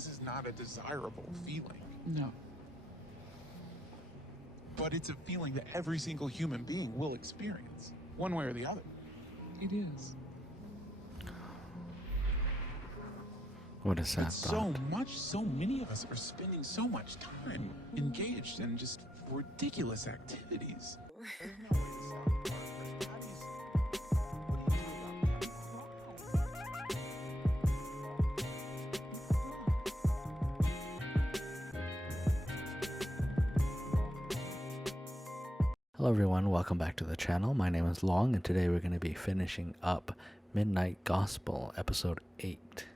This is not a desirable feeling. No. But it's a feeling that every single human being will experience, one way or the other. It is. What is that? But so many of us are spending so much time engaged in just ridiculous activities. Hello everyone, welcome back to the channel. My name is Long and today we're going to be finishing up Midnight Gospel episode 8.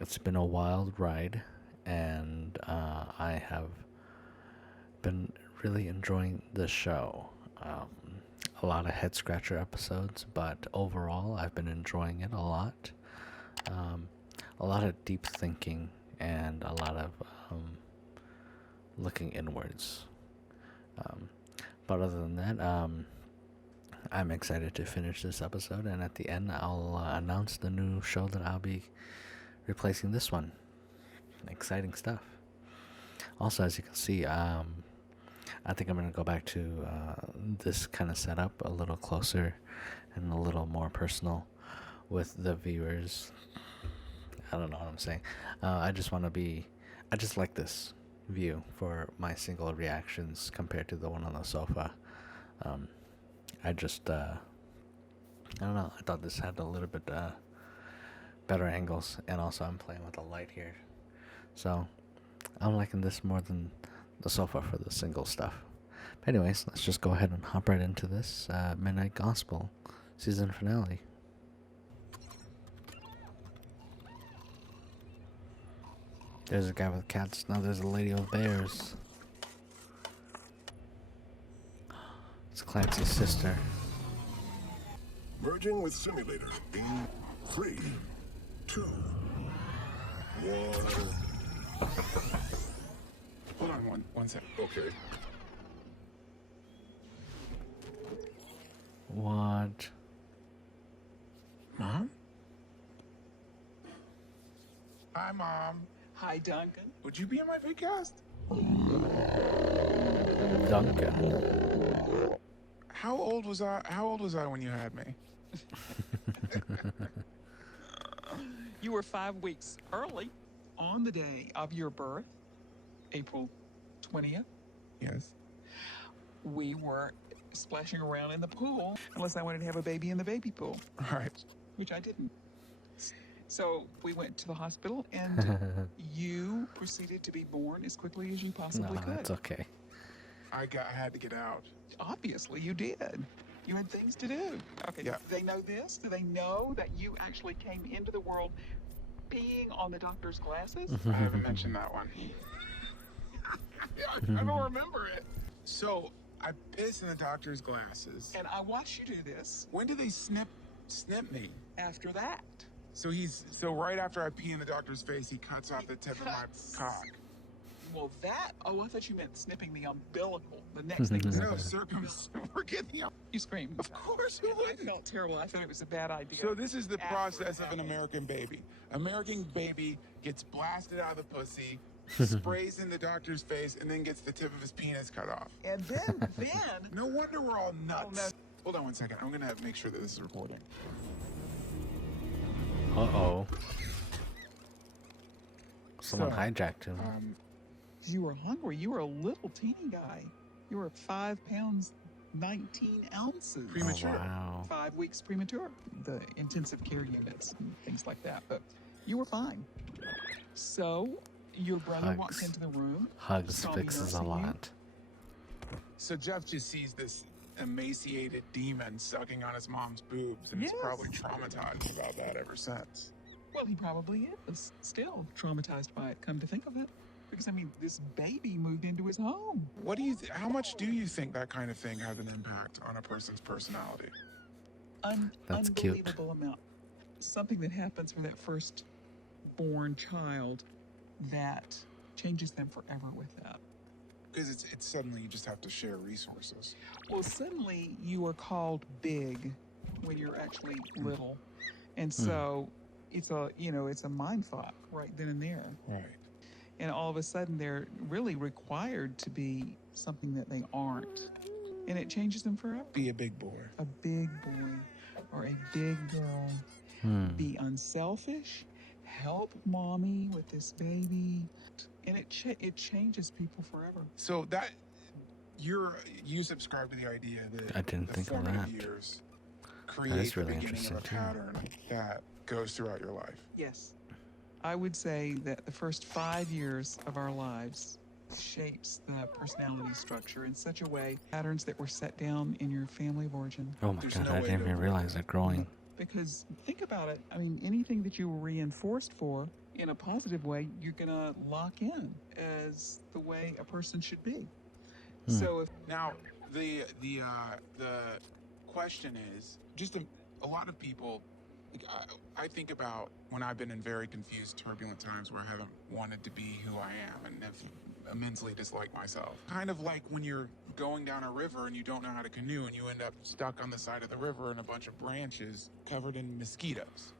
It's been a wild ride and I have been really enjoying the show. A lot of head scratcher episodes, but overall I've been enjoying it a lot. A lot of deep thinking and a lot of looking inwards. But other than that, I'm excited to finish this episode, and at the end I'll announce the new show that I'll be replacing this one. Exciting stuff. Also, as you can see, I think I'm going to go back to this kind of setup a little closer and a little more personal with the viewers. I don't know what I'm saying. I just like this view for my single reactions compared to the one on the sofa. I don't know, I thought this had a little bit better angles, and also I'm playing with the light here, so I'm liking this more than the sofa for the single stuff. But anyways, let's just go ahead and hop right into this Midnight Gospel season finale. There's a guy with cats. Now there's a lady with bears. It's Clancy's sister. Merging with simulator in 3, 2, 1. Hold on one second. Okay. What? Mom? Hi, Mom. Hi, Duncan. Would you be in my vidcast? Duncan. How old was I when you had me? You were 5 weeks early on the day of your birth, April 20th. Yes. We were splashing around in the pool, unless I wanted to have a baby in the baby pool, All right. which I didn't. So we went to the hospital, and you proceeded to be born as quickly as you possibly could. That's okay. I had to get out. Obviously, you did. You had things to do. Okay, Yeah. Do they know this? Do they know that you actually came into the world peeing on the doctor's glasses? I haven't mentioned that one. I don't remember it. So I pissed in the doctor's glasses. And I watched you do this When did they snip me? after that. So right after I pee in the doctor's face, he cuts off the tip of my cock. Well, I thought you meant snipping the umbilical. The next thing was No, forget the. you screamed. Of course, who I wouldn't? felt terrible. I thought it was a bad idea. So this is the After process of that. an American baby. American baby gets blasted out of the pussy, sprays in the doctor's face, and then gets the tip of his penis cut off. And then, No wonder we're all nuts. Oh, no. Hold on one second. I'm gonna have to make sure that this is recording. Uh-oh. Someone So, hijacked him. you were hungry. You were a little teeny guy. You were 5 pounds, 19 ounces. Premature. Oh, wow. 5 weeks premature. The intensive care units and things like that. But you were fine. So your brother walked Hugs. into the room. Hugs saw me fixes a nursing you. lot. So Jeff just sees this emaciated demon sucking on his mom's boobs, and Yes. he's probably traumatized about that ever since. Well, he probably is still traumatized by it, come to think of it. Because, I mean, this baby moved into his home. What do you? How much do you think that kind of thing has an impact on a person's personality? That's cute. Unbelievable amount. Something that happens for that first born child that changes them forever with that. Because it's suddenly you just have to share resources. Well, suddenly you are called big when you're actually little. And so it's a mind fuck right then and there. Right. And all of a sudden they're really required to be something that they aren't. And it changes them forever. Be a big boy. A big boy or a big girl. Be unselfish. Help mommy with this baby. And it changes people forever. So that you subscribe to the idea that I didn't the think of formative that. years That create is the really beginning of a interesting, too. pattern that goes throughout your life. Yes. I would say that the first 5 years of our lives shapes the personality structure in such a way, patterns that were set down in your family of origin. Oh my There's god, no I way didn't to even avoid realize it. that growing. Because think about it. I mean, anything that you were reinforced for in a positive way, you're going to lock in as the way a person should be. So if Now, the question is just a lot of people. Like, I think about when I've been in very confused, turbulent times where I haven't wanted to be who I am and have immensely disliked myself. Kind of like when you're going down a river and you don't know how to canoe and you end up stuck on the side of the river in a bunch of branches covered in mosquitoes.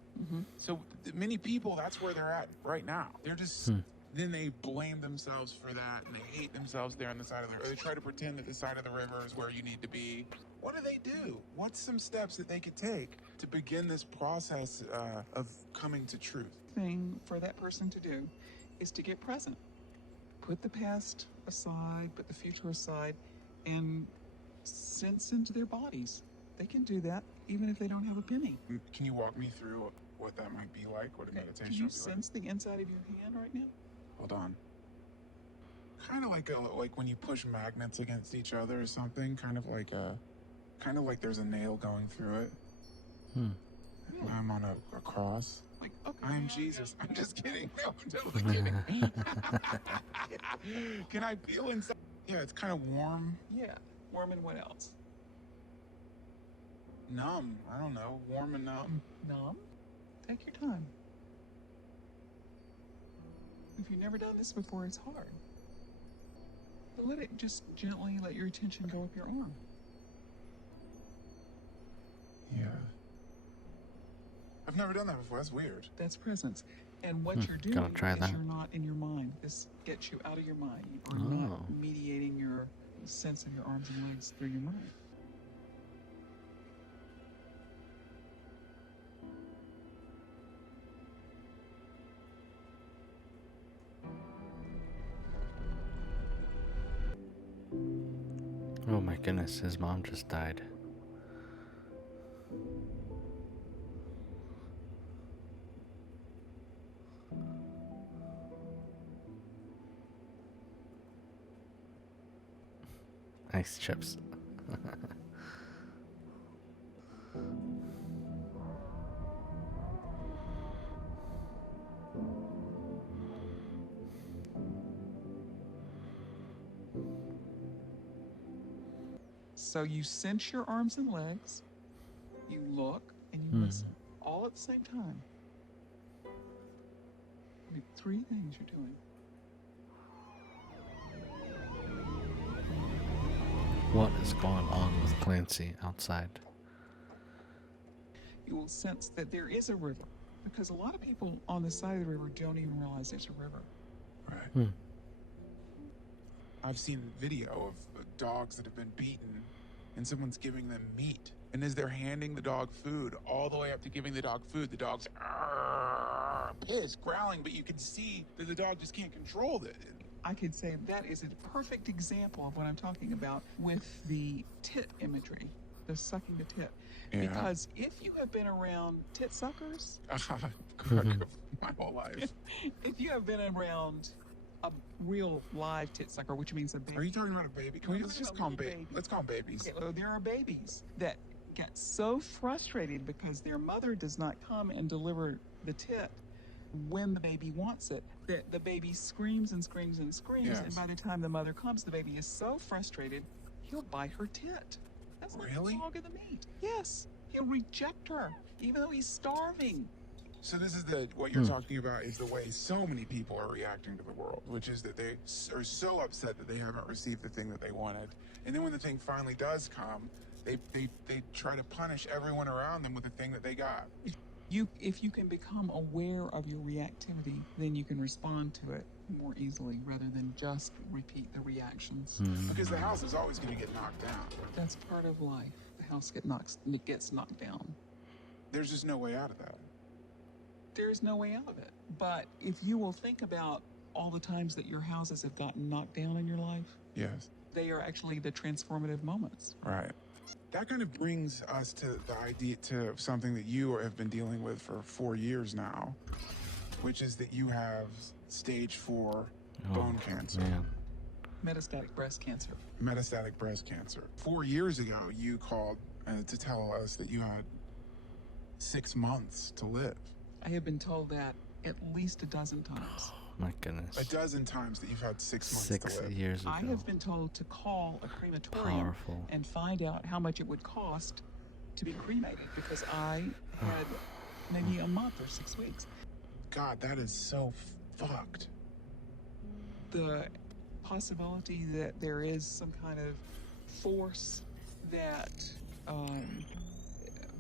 So many people, that's where they're at right now. They're just, then they blame themselves for that and they hate themselves there on the side of the river. They try to pretend that the side of the river is where you need to be. What do? What's some steps that they could take to begin this process of coming to truth? thing for that person to do is to get present. Put the past aside, put the future aside, and sense into their bodies. They can do that even if they don't have a penny. Can you walk me through what that might be like? What a Can meditation you would be like? sense the inside of your hand right now? Hold on. Kind of like when you push magnets against each other or something. Kind of like there's a nail going through it. I'm on a cross. Like, okay. I am Jesus. I'm just kidding. No, I'm totally kidding. Can I feel inside? Yeah, it's kind of warm, Yeah. Warm and what else? numb. I don't know, warm and numb. Numb? Take your time. If you've never done this before, it's hard. But let it just gently let your attention go up your arm. Yeah. I've never done that before. That's weird. That's presence. And what you're doing Gotta try is that. you're not in your mind. This gets you out of your mind. You are Oh. not mediating your sense of your arms and legs through your mind. Oh my goodness, his mom just died. Ice chips. So you sense your arms and legs, you look, and you listen, all at the same time. I mean, 3 things you're doing. What is going on with Clancy outside? You will sense that there is a river, because a lot of people on the side of the river don't even realize there's a river. Right. I've seen video of dogs that have been beaten and someone's giving them meat. And as they're handing the dog food, all the way up to giving the dog food, the dog's pissed, growling, but you can see that the dog just can't control it. I could say that is a perfect example of what I'm talking about with the tit imagery, the sucking the tit. Yeah. Because if you have been around tit suckers, My whole life. if you have been around a real live tit sucker, which means a baby. Are you talking about a baby? Can we I'm let's talking just about call them little babies? babies. Let's call them babies. Okay, well, there are babies that get so frustrated because their mother does not come and deliver the tit when the baby wants it, that the baby screams and screams and screams, Yes. and by the time the mother comes, the baby is so frustrated, he'll bite her tit. That's like Really? the dog of the meat. Yes, he'll reject her, even though he's starving. So this is what you're talking about is the way so many people are reacting to the world, which is that they are so upset that they haven't received the thing that they wanted. And then when the thing finally does come, they try to punish everyone around them with the thing that they got. If you can become aware of your reactivity, then you can respond to it more easily rather than just repeat the reactions. Because the house is always going to get knocked down. That's part of life. The house gets knocked down. There's just no way out of that. There's no way out of it. But if you will think about all the times that your houses have gotten knocked down in your life, Yes. they are actually the transformative moments. Right. That kind of brings us to the idea to something that you have been dealing with for 4 years now, which is that you have stage 4 bone cancer. Man. Metastatic breast cancer. Metastatic breast cancer. 4 years ago, you called to tell us that you had 6 months to live. I have been told that at least a dozen times. My goodness. A dozen times that you've had 6 months to 6 live. years ago. I have been told to call a crematorium Powerful. and find out how much it would cost to be cremated because I had maybe a month or 6 weeks. God, that is so fucked. The possibility that there is some kind of force that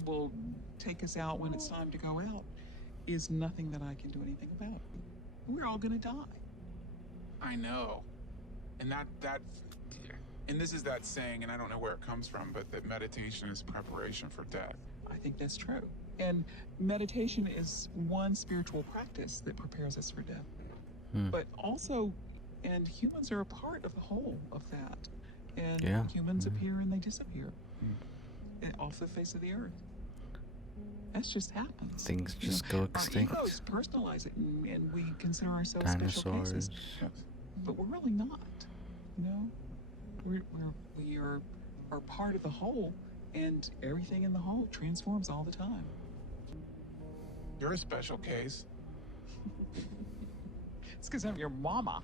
will take us out when it's time to go out is nothing that I can do anything about. We're all gonna die. I know. And and this is that saying, and I don't know where it comes from, but that meditation is preparation for death. I think that's true. And meditation is one spiritual practice that prepares us for death. But also, and humans are a part of the whole of that. And Yeah. humans appear and they disappear off the face of the earth. That just happens. Things You know, just go extinct. Our egos personalize it, and we consider ourselves special Dinosaurs. cases, but we're really not. You know, we are part of the whole, and everything in the whole transforms all the time. You're a special case. It's because I'm your mama.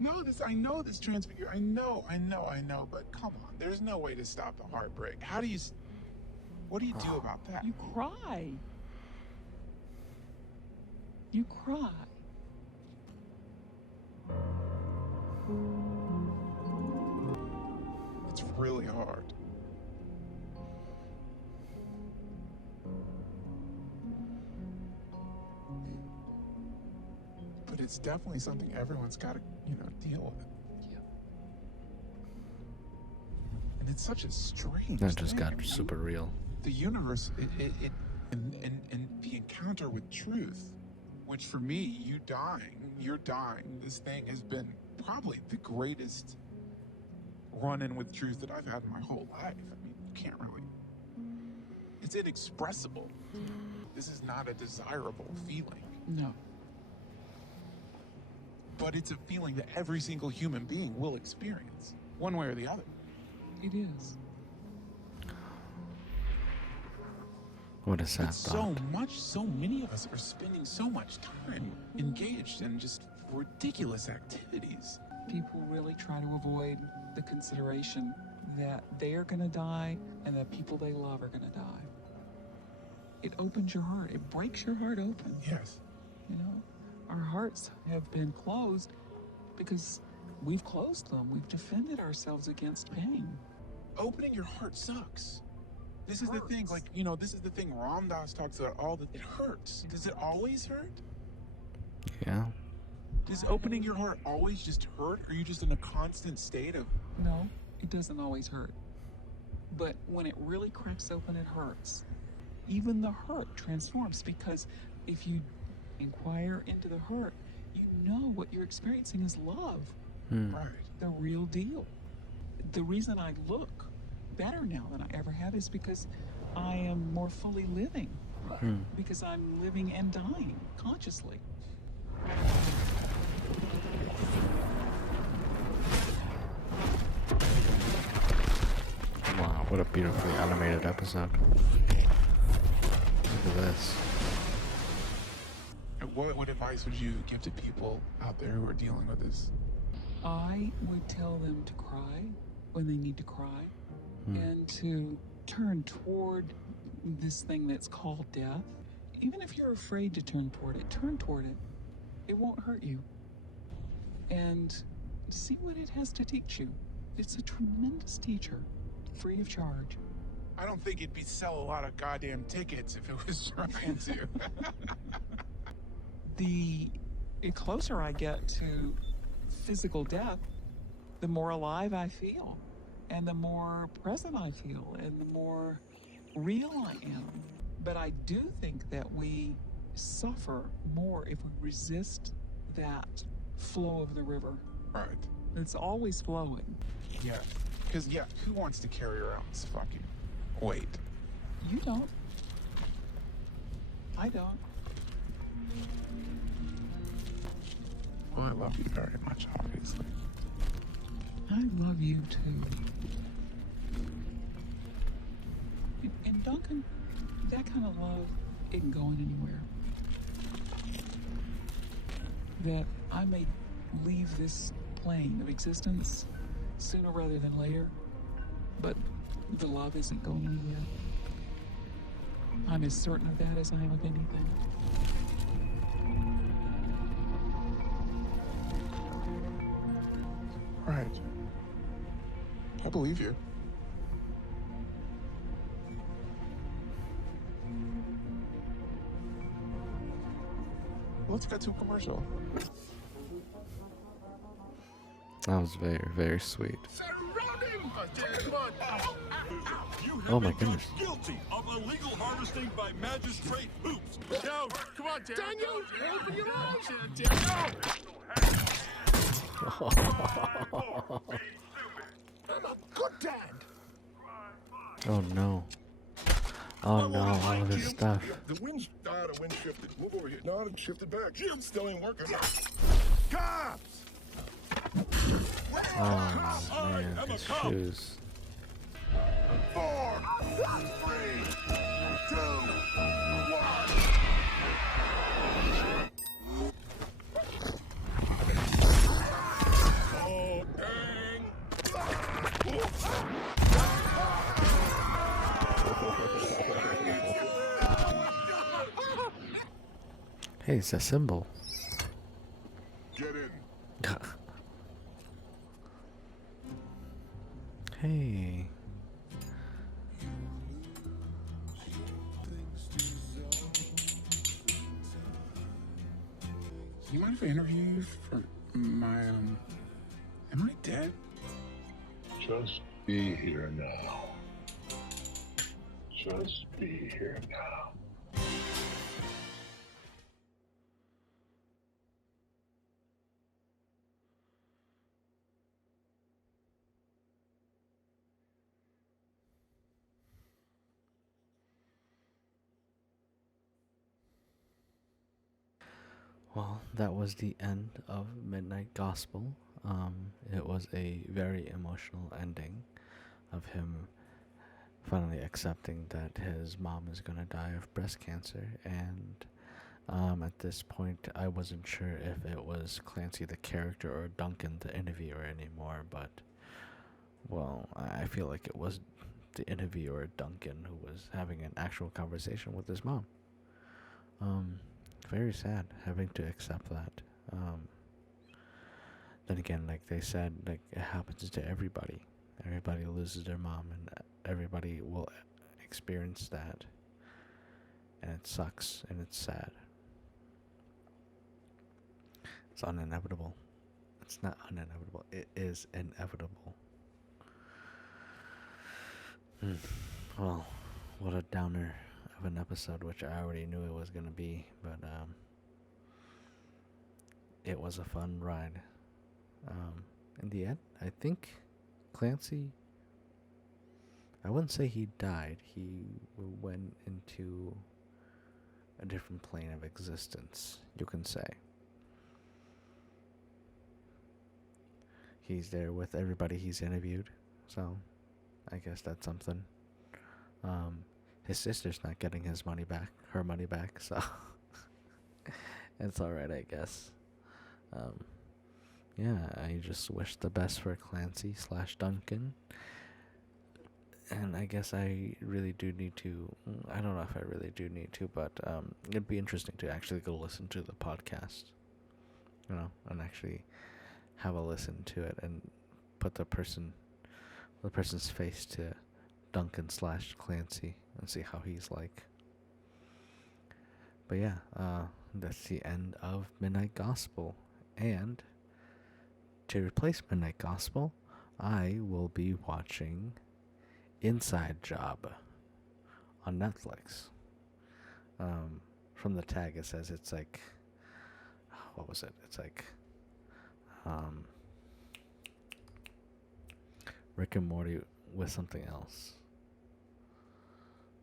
No, I know this transfigure. I know, but come on. There's no way to stop the heartbreak. What do you do about that? You cry. You cry. It's really hard. But it's definitely something everyone's got to, deal with. Yeah. And it's such a strange That just thing. got super real. The universe, and the encounter with truth, which for me, you're dying. This thing has been probably the greatest run-in with truth that I've had in my whole life. I mean, you can't really. It's inexpressible. This is not a desirable feeling. No. But it's a feeling that every single human being will experience, one way or the other. It is. What a sad But thought. so many of us are spending so much time engaged in just ridiculous activities. People really try to avoid the consideration that they are going to die and that people they love are going to die. It opens your heart. It breaks your heart open. Yes. You know, our hearts have been closed because we've closed them. We've defended ourselves against pain. Opening your heart sucks. This is the thing, Hurts. this is the thing Ram Dass talks about all the, it hurts. Does it always hurt? Yeah. Does opening your heart always just hurt? Or are you just in a constant state of, No, it doesn't always hurt. But when it really cracks open, it hurts. Even the hurt transforms because if you inquire into the hurt, you know what you're experiencing is love, right? the real deal. The reason I look better now than I ever have is because I am more fully living, because I'm living and dying consciously. Wow, what a beautifully animated episode. Look at this. What advice would you give to people out there who are dealing with this? I would tell them to cry when they need to cry and to turn toward this thing that's called death. Even if you're afraid to turn toward it, turn toward it. It won't hurt you. And see what it has to teach you. It's a tremendous teacher, free of charge. I don't think it'd be sell a lot of goddamn tickets if it was trying to. The closer I get to physical death, the more alive I feel, and the more present I feel, and the more real I am. But I do think that we suffer more if we resist that flow of the river. Right. It's always flowing. Yeah. Because, yeah, who wants to carry around this fucking weight? You don't. I don't. Well, I love you very much, obviously. I love you too. And Duncan, that kind of love isn't going anywhere. That I may leave this plane of existence sooner rather than later, but the love isn't going anywhere. I'm as certain of that as I am of anything. Right. I believe you. Let's get to a commercial. That was very, very sweet. Oh my goodness. Guilty of illegal harvesting by Magistrate Hoops. Yo, come on, Daniel! Open your eyes here, Daniel! I'm a good dad! Oh no. Oh no, all of this stuff. The wind's the wind shifted. Move over here. No, it shifted back. Jim still ain't working. Cops! Oh man, his shoes. 4, 3, 2, 1. Oh, dang! Hey, it's a symbol. Get in. Hey. You mind if I interview you for my, am I dead? Just be here now. Just be here now. Well, that was the end of Midnight Gospel. It was a very emotional ending of him finally accepting that his mom is gonna die of breast cancer, and at this point I wasn't sure if it was Clancy the character or Duncan the interviewer anymore, but well, I feel like it was the interviewer Duncan who was having an actual conversation with his mom. Very sad having to accept that. Then again, like they said, like it happens to everybody. Everybody loses their mom, and everybody will experience that. And it sucks, and it's sad. It's inevitable. It's not inevitable. It is inevitable. Well, what a downer of an episode, which I already knew it was going to be, but it was a fun ride. In the end, I think Clancy, I wouldn't say he died. He went into a different plane of existence, you can say. He's there with everybody he's interviewed, so I guess that's something. His sister's not getting her money back, so it's alright, I guess. Yeah, I just wish the best for Clancy / Duncan. And I guess I really do need to, I don't know if I really do need to, but it'd be interesting to actually go listen to the podcast, and actually have a listen to it and put the person's face to Duncan / Clancy and see how he's like. But yeah, that's the end of Midnight Gospel. And to replace Midnight Gospel, I will be watching Inside Job on Netflix. From the tag, it says it's like, what was it? It's like Rick and Morty with something else.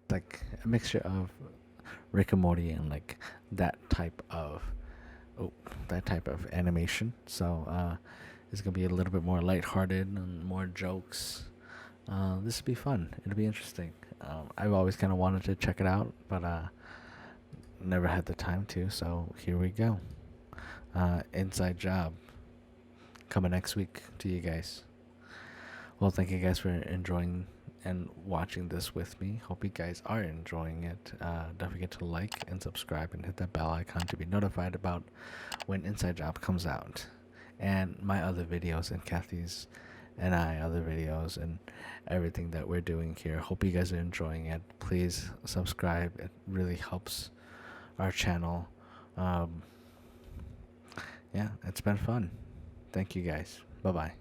Like a mixture of Rick and Morty and like that type of animation. So it's gonna be a little bit more lighthearted and more jokes. This will be fun. It'll be interesting. I've always kind of wanted to check it out, but never had the time to. So here we go. Inside Job coming next week to you guys. Well, thank you guys for enjoying and watching this with me. Hope you guys are enjoying it. Don't forget to like and subscribe and hit that bell icon to be notified about when Inside Job comes out, and my other videos, and Kathy's and other videos and everything that we're doing here. Hope you guys are enjoying it. Please subscribe. It really helps our channel. Yeah, it's been fun. Thank you guys. Bye bye.